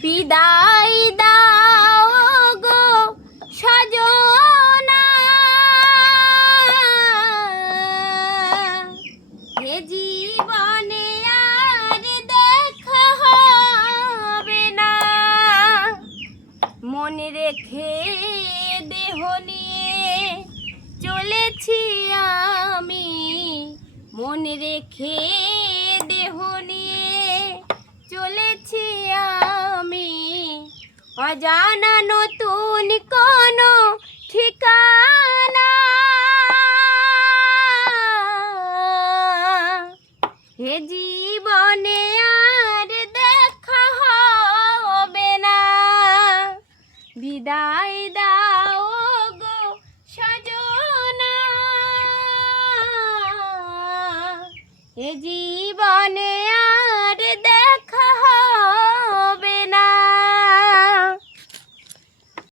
বিদায় দাও গো সজনা, এ জীবনে আর দেখা হবে না। মনে রেখে দেহ নিয়ে চলেছি আমি, মনে রেখে দেহ নিয়ে চলেছি আমি, অজানা নতুন কোনো ঠিকানা। হে